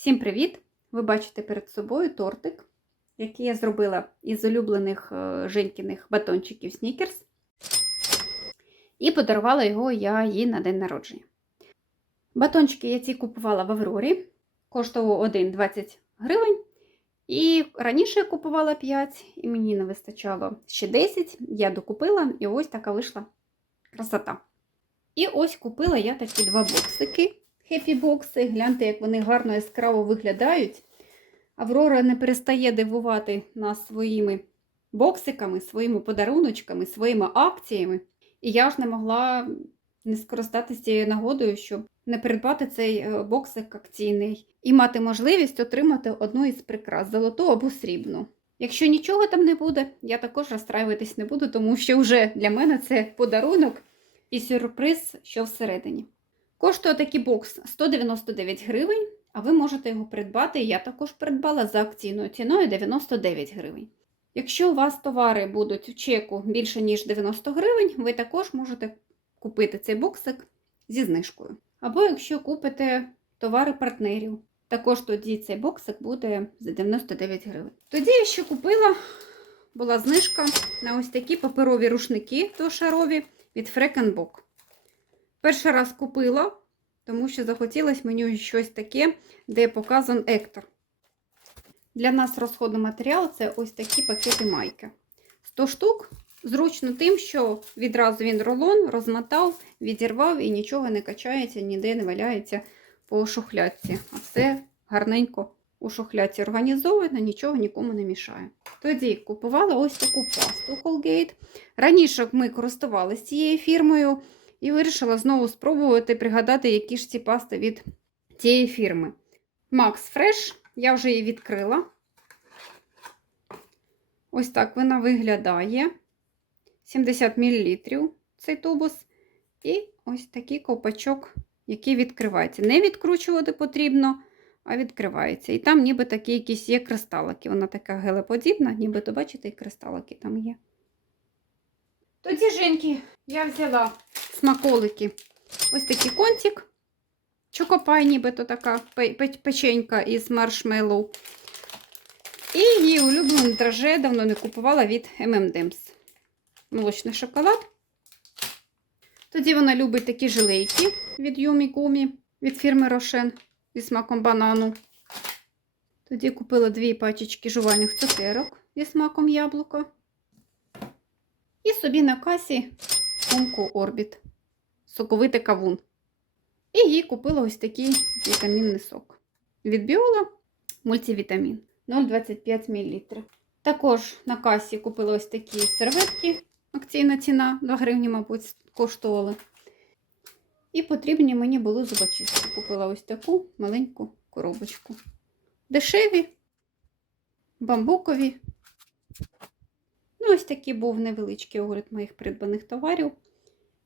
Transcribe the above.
Всім привіт! Ви бачите перед собою тортик, який я зробила із улюблених е, Женькіних батончиків Снікерс. І подарувала його я їй на день народження. Батончики я ці купувала в Аврорі, коштував один 20 гривень. І раніше я купувала 5, і мені не вистачало ще 10. Я докупила, і ось така вийшла красота. І ось купила я такі два боксики. Хеппі-бокси. Гляньте, як вони гарно яскраво виглядають. Аврора не перестає дивувати нас своїми боксиками, своїми подаруночками, своїми акціями. І я ж не могла не скористатися цією нагодою, щоб не придбати цей е, боксик акційний і мати можливість отримати одну із прикрас золоту або срібну. Якщо нічого там не буде, я також розстраюватись не буду, тому що вже для мене це подарунок і сюрприз, що всередині. Коштує такий бокс 199 гривень, а ви можете його придбати. Я також придбала за акційною ціною 99 гривень. Якщо у вас товари будуть в чеку більше, ніж 90 гривень, ви також можете купити цей боксик зі знижкою. Або якщо купите товари партнерів, також тоді цей боксик буде за 99 гривень. Тоді я ще купила, була знижка на ось такі паперові рушники двошарові від Фрекенбок. Перший раз купила, тому що захотілося мені щось таке, де показан ектор. Для нас розходний матеріал це ось такі пакети майки. 100 штук. Зручно тим, що відразу він рулон розмотав, відірвав і нічого не качається, ніде не валяється по шухлядці. А все гарненько у шухлядці організовано, нічого нікому не мішає. Тоді купувала ось таку пасту Colgate. Раніше ми користувалися цією фірмою. І вирішила знову спробувати пригадати, які ж ці пасти від цієї фірми. Max Fresh, я вже її відкрила. Ось так вона виглядає. 70 мл цей тубус. І ось такий ковпачок, який відкривається. Не відкручувати потрібно, а відкривається. І там ніби такі якісь є кристалики. Вона така гелеподібна, нібито, бачите, і кристалики там є. Тоді, Женьки, я взяла смаколики. Ось такий контик. Чокопай, нібито така печенька із маршмеллоу. І її улюблене драже давно не купувала від M&M's. Молочний шоколад. Тоді вона любить такі жилейки від Yumi Gumi, від фірми Рошен зі смаком банану. Тоді купила дві пачечки жувальних цукерок зі смаком яблука. І собі на касі сумку Орбіт. Соковитий кавун. І їй купила ось такий вітамінний сок. Від Біола мультивітамін 0,25 мл. Також на касі купила ось такі серветки. Акційна ціна 2 гривні, мабуть, коштували. І потрібні мені були зубочистки. Купила ось таку маленьку коробочку. Дешеві, бамбукові. Ну, ось такий був невеличкий огляд моїх придбаних товарів.